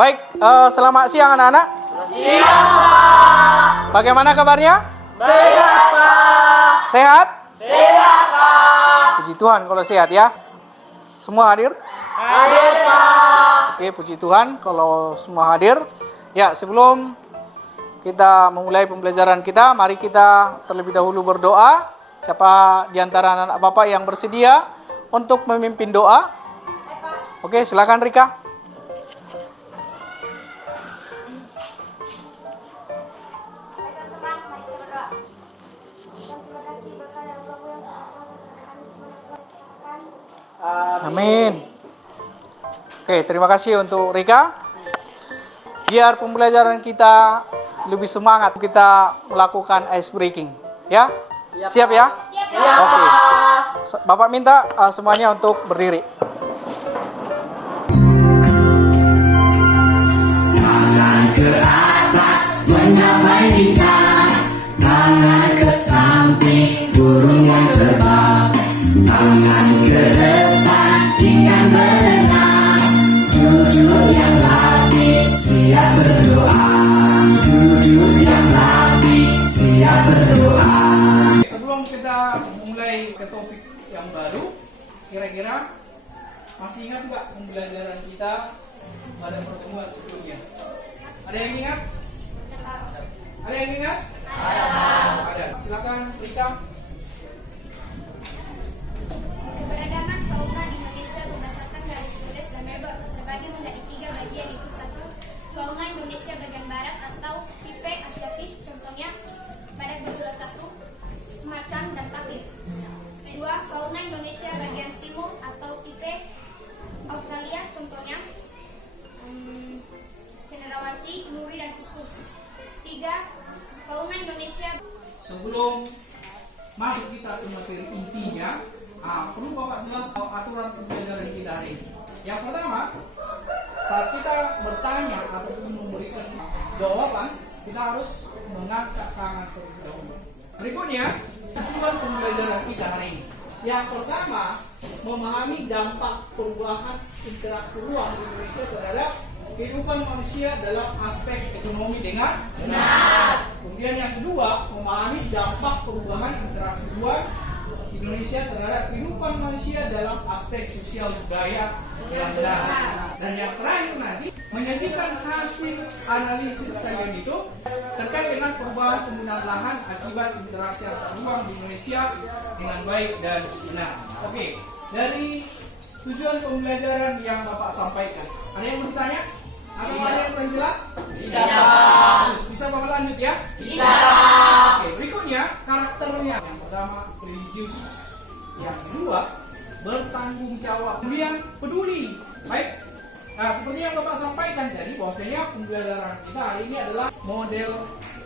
Baik, selamat siang anak-anak. Siang, Pak. Bagaimana kabarnya? Sehat, Pak. Sehat? Sehat, Pak. Puji Tuhan kalau sehat ya. Semua hadir? Hadir, Pak. Oke, puji Tuhan kalau semua hadir. Ya, sebelum kita memulai pembelajaran kita, mari kita terlebih dahulu berdoa. Siapa di antara anak-anak Bapak yang bersedia untuk memimpin doa? Oke, silakan Rika. Amin. Oke, terima kasih untuk Rika. Biar pembelajaran kita lebih semangat, kita melakukan ice breaking. Ya? Siap ya? Siap, Oke. Pak. Bapak minta semuanya untuk berdiri. Tangan ke atas menyapai kita, tangan ke samping burung yang terbang, tangan ke depan ingin berenang, duduk yang rapi siap berdoa, duduk yang rapi siap berdoa. Sebelum kita mulai ke topik yang baru, kira-kira masih ingat nggak pembelajaran kita pada pertemuan sebelumnya? Ada yang ingat? Ada yang ingat? Ada. Silakan Rika. Keberagaman fauna di Indonesia berdasarkan garis tulis dan Weber terbagi menjadi 3 bagian, yaitu 1. Fauna Indonesia bagian barat atau tipe asiatis, contohnya badak berjula 1, macan dan tapir. 2. Fauna Indonesia bagian timur atau tipe Australia, contohnya cenderawasih, nuri dan kuskus. 3. Fauna Indonesia. Sebelum masuk kita ke materi intinya, perlu Bapak jelas aturan pembelajaran kita hari ini. Yang pertama, saat kita bertanya ataupun memberikan jawaban, kita harus mengangkat tangan terlebih dahulu. Berikutnya, tujuan pembelajaran kita hari ini. Yang pertama, memahami dampak perubahan interaksi ruang di Indonesia terhadap kehidupan manusia dalam aspek ekonomi dengan benar. Kemudian yang kedua, memahami dampak perubahan interaksi ruang Indonesia terhadap kehidupan manusia dalam aspek sosial budaya yang benar. Dan yang terakhir nanti, menyajikan hasil analisis kalian itu terkait dengan perubahan penggunaan lahan akibat interaksi antar ruang di Indonesia dengan baik dan benar. Oke, dari tujuan pembelajaran yang Bapak sampaikan, ada yang bertanya? Atau ada yang kurang jelas? Tidak. Bisa Bapak lanjut ya? Bisa, Pak. Oke, berikutnya karakternya. Yang pertama religius, yang kedua bertanggung jawab, kemudian peduli. Baik. Nah, seperti yang Bapak sampaikan tadi, bahwasanya pembelajaran kita hari ini adalah model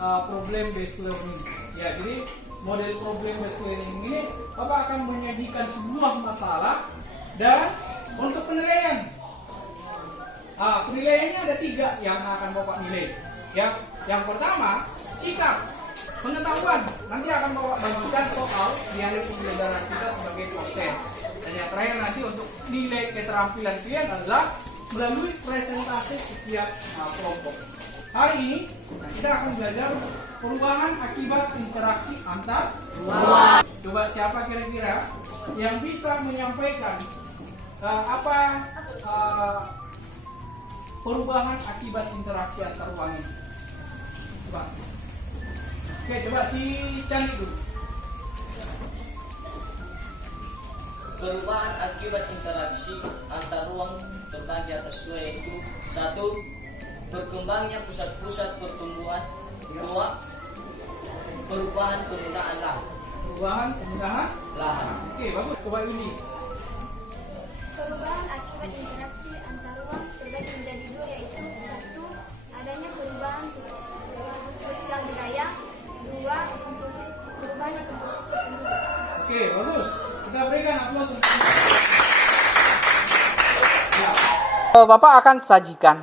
problem based learning. Ya, jadi model problem based learning ini Bapak akan menyajikan sebuah masalah dan untuk penilaian. Penilaiannya ada 3 yang akan Bapak nilai. Ya, yang pertama sikap, pengetahuan. Nanti akan Bapak bagikan soal di akhir pembelajaran kita sebagai proses. Dan yang terakhir nanti untuk nilai keterampilan kalian adalah melalui presentasi setiap kelompok. Hari ini kita akan belajar perubahan akibat interaksi antar ruang. Coba siapa kira-kira yang bisa menyampaikan perubahan akibat interaksi antar ruang ini? Coba. Oke, coba si Candi dulu. Perubahan akibat interaksi antar ruang terbagi atas 2, yaitu 1. Berkembangnya pusat-pusat pertumbuhan. 2. Perubahan penggunaan lahan. Perubahan penggunaan Lahan. Oke, bagus. Coba ini. Perubahan akibat interaksi antar ruang terbagi menjadi 2, yaitu 1. Adanya perubahan sosial budaya. 2. Perubahannya komposisi penduduk. Oke, bagus. Kita berikan aplaus untuk ya. Bapak akan sajikan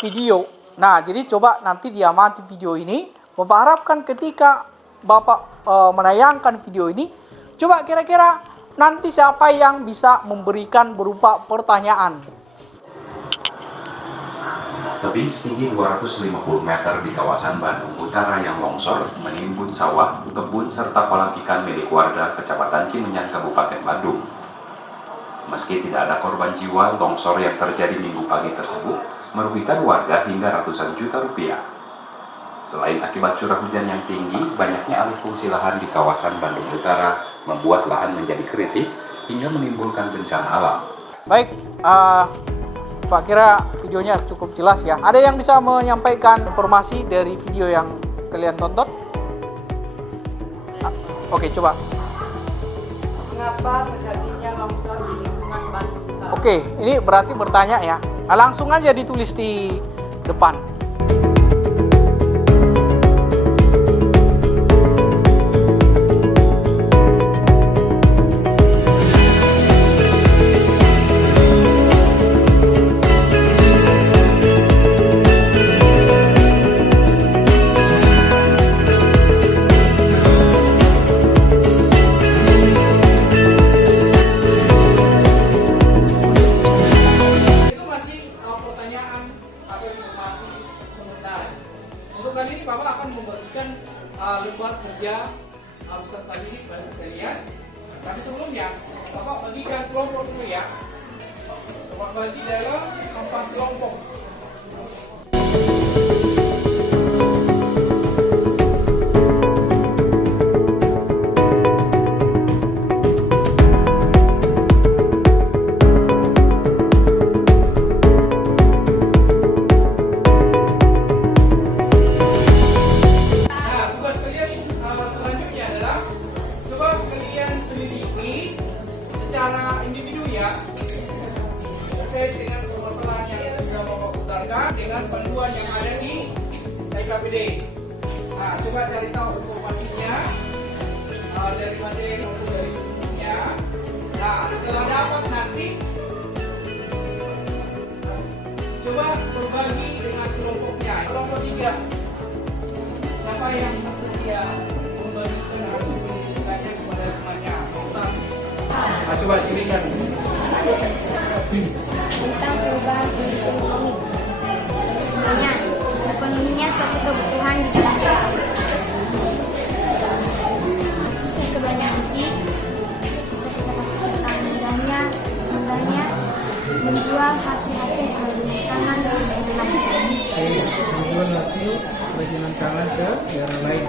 video. Nah, jadi coba nanti diamati video ini. Bapak harapkan ketika Bapak menayangkan video ini, coba kira-kira nanti siapa yang bisa memberikan berupa pertanyaan. Tebing setinggi 250 meter di kawasan Bandung Utara yang longsor menimbun sawah, kebun, serta kolam ikan milik warga Kecamatan Cimenyan, Kabupaten Bandung. Meski tidak ada korban jiwa, longsor yang terjadi Minggu pagi tersebut merugikan warga hingga ratusan juta rupiah. Selain akibat curah hujan yang tinggi, banyaknya alih fungsi lahan di kawasan Bandung Utara membuat lahan menjadi kritis hingga menimbulkan bencana alam. Baik, Pak, kira videonya cukup jelas ya. Ada yang bisa menyampaikan informasi dari video yang kalian tonton? Oke, coba. Mengapa terjadinya longsor di lingkungan Bandung Utara? Oke, ini berarti bertanya ya. Langsung aja ditulis di depan. Kali ini Bapak akan memberikan lembar kerja beserta didik bagi kalian. Tapi sebelumnya Bapak bagikan kelompok dulu ya. Bapak bagi dalam 4 kelompok. Dengan permasalahan yang sudah Bapak putarkan dengan panduan yang ada di KPD. Nah, coba cari tahu informasinya dari materi maupun dari bukunya. Nah, setelah dapat nanti coba berbagi dengan kelompoknya. Kelompok 3, siapa yang bersedia membagikan hasil pendidikannya kepada temannya? Nah, coba sini kan. Tentang perubahan kondisi ekonomi. Misalnya, ekonominya suatu kebutuhan bisa susah kebanyakan bisa kita rasakan mudahnya menjual hasil-hasil kerajinan tangan ke daerah lain. Menjual hasil kerajinan tangan ke daerah lain.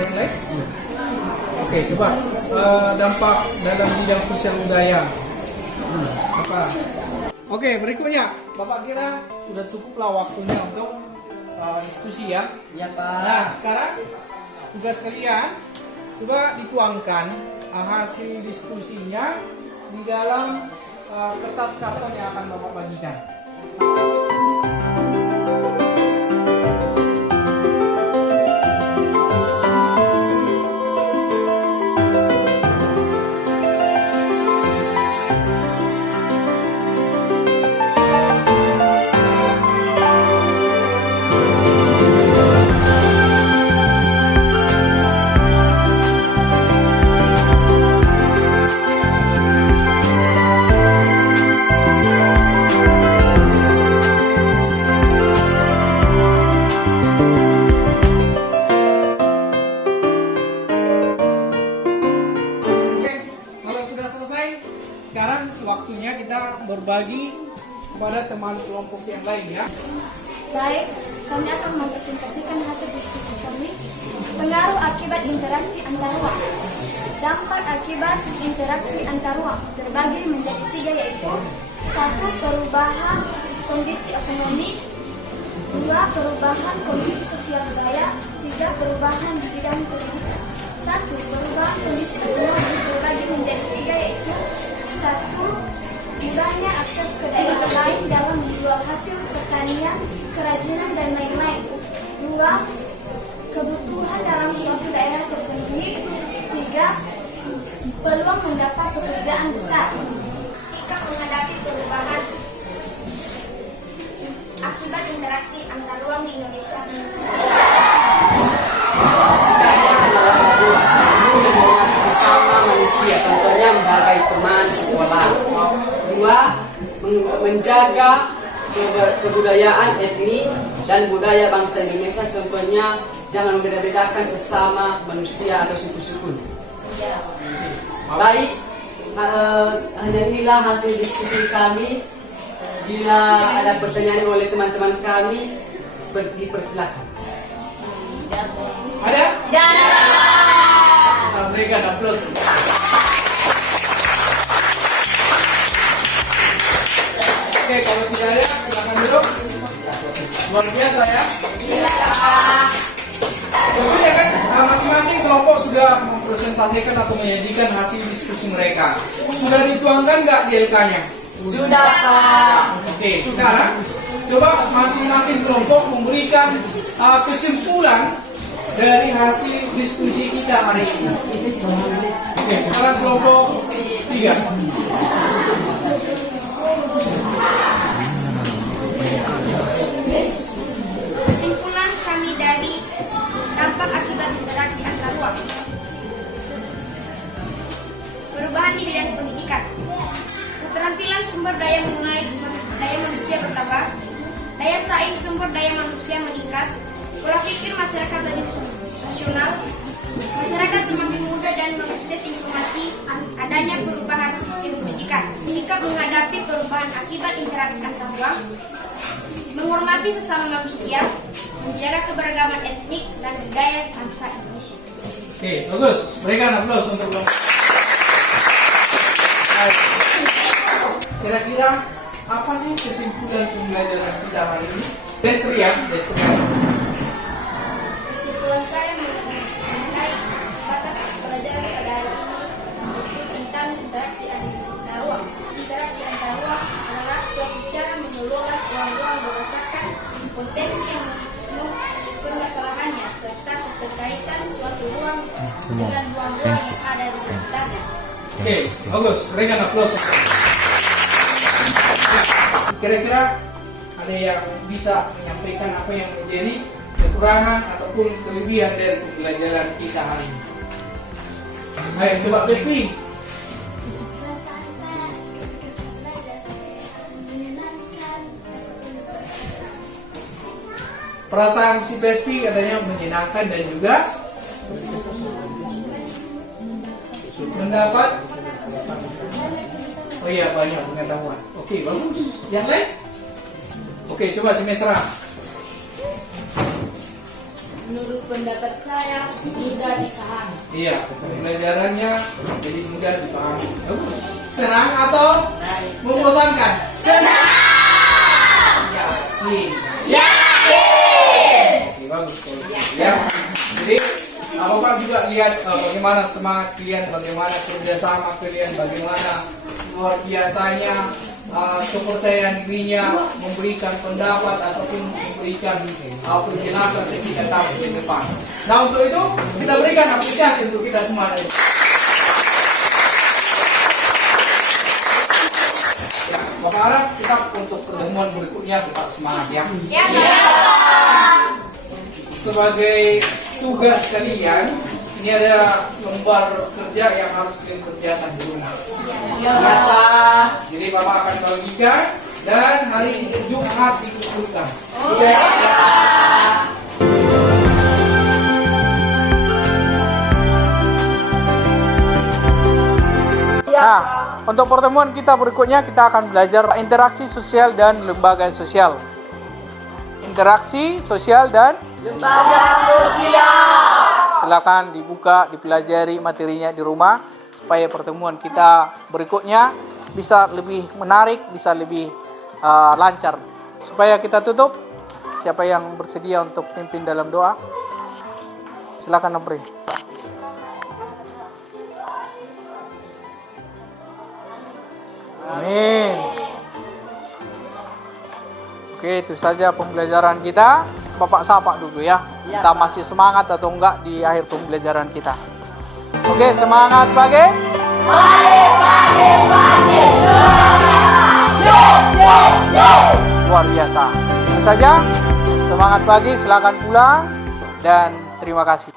Yang lain? Oke, coba dampak dalam bidang sosial budaya. Apa? Oke, berikutnya Bapak kira sudah cukuplah waktunya untuk diskusi ya. Ya, Pak. Nah, sekarang tugas kalian coba dituangkan hasil diskusinya di dalam kertas karton yang akan Bapak bagikan. Sekarang waktunya kita berbagi kepada teman kelompok yang lain ya. Baik, kami akan mempresentasikan hasil diskusi kami. Pengaruh akibat interaksi antar ruang. Dampak akibat interaksi antar ruang terbagi menjadi 3, yaitu 1. Perubahan kondisi ekonomi, 2. Perubahan kondisi sosial budaya, 3. Perubahan di bidang pendidikan. 1. Perubahan kondisi ekonomi terbagi menjadi 3, yaitu 1. Mudahnya akses ke daerah lain dalam menjual hasil pertanian, kerajinan, dan lain-lain. 2. Kebutuhan dalam suatu daerah terpenuhi. 3. Peluang mendapat pekerjaan besar. Sikap menghadapi perubahan akibat interaksi antar ruang di Indonesia. Sesama manusia, contohnya menghargai teman sekolah. 2. Menjaga kebudayaan, etnik, dan budaya bangsa Indonesia. Contohnya, jangan membeda-bedakan sesama manusia atau suku-suku. Baik, hanya inilah hasil diskusi kami. Bila ada pertanyaan oleh teman-teman kami, dipersilakan. Ada? Kita berikan aplaus. Oke, kalau tidak ada, silakan duduk. Luar biasa ya. Tentunya kan masing-masing kelompok sudah mempresentasikan atau menyajikan hasil diskusi mereka. Sudah dituangkan nggak di LK-nya? Sudah, Pak. Oke, sekarang coba masing-masing kelompok memberikan kesimpulan dari hasil diskusi kita hari ini. Oke, sekarang kelompok 3. Kesimpulan kami dari dampak akibat interaksi antar ruang. Perubahan di bidang pendidikan. Keterampilan sumber daya mengenai daya manusia bertambah. Daya saing sumber daya manusia meningkat. Pola pikir masyarakat lebih rasional. Masyarakat semakin mudah dan mengakses informasi. Adanya perubahan sistem pendidikan. Sikap menghadapi perubahan akibat interaksi antar ruang. Menghormati sesama manusia, menjaga keberagaman etnik dan budaya bangsa Indonesia. Oke, bagus. Berikan aplaus untuk kelompok. Kira-kira apa sih kesimpulan pembelajaran kita hari ini? Destri ya. Kesimpulan saya mengenai batas pelajaran pada hari ini tentang interaksi antar ruang. Interaksi antar ruang adalah suatu cara mengelola ruang-ruang berdasarkan potensi yang permasalahannya serta keterkaitan suatu ruang dengan ruang-ruang yang ada di sekitarnya. Oke, bagus. Berikan aplaus. Kira-kira ada yang bisa menyampaikan apa yang menjadi kekurangan ataupun kelebihan dari pembelajaran kita hari ini? Ayo, coba Pesmi. Perasaan si Pesmi katanya menyenangkan dan juga mendapat banyak pengetahuan. Oke, bagus. Yang lain? Oke, coba si Mesra. Menurut pendapat saya mudah dipahami. Iya, pembelajarannya jadi mudah dipahami. Bagus. Senang atau membosankan? Senang. Yakin. Oke, bagus. Ya. Jadi Bapak juga lihat bagaimana semangat kalian, bagaimana kerjasama kalian, bagaimana luar biasanya kepercayaan dirinya memberikan pendapat ataupun memberikan penjelasan yang kita tahu di depan. Nah, untuk itu kita berikan apresiasi untuk kita semua. Ya, Bapak harap kita untuk pertemuan berikutnya tetap semangat ya. Sebagai tugas kalian, ini ada lembar kerja yang harus kalian kerjakan di rumah. Jadi Bapak akan bagikan dan hari Jumat dikumpulkan. Nah, untuk pertemuan kita berikutnya kita akan belajar interaksi sosial dan lembaga sosial. Interaksi sosial dan lembaga sosial. Silakan dibuka, dipelajari materinya di rumah supaya pertemuan kita berikutnya bisa lebih menarik, bisa lebih lancar. Supaya kita tutup, siapa yang bersedia untuk pimpin dalam doa? Silakan Nopri. Amin. Oke, itu saja pembelajaran kita. Bapak sapa dulu ya. Kita masih semangat atau enggak di akhir pembelajaran kita. Oke, semangat pagi. Luar biasa. Itu saja. Semangat pagi, silakan pulang dan terima kasih.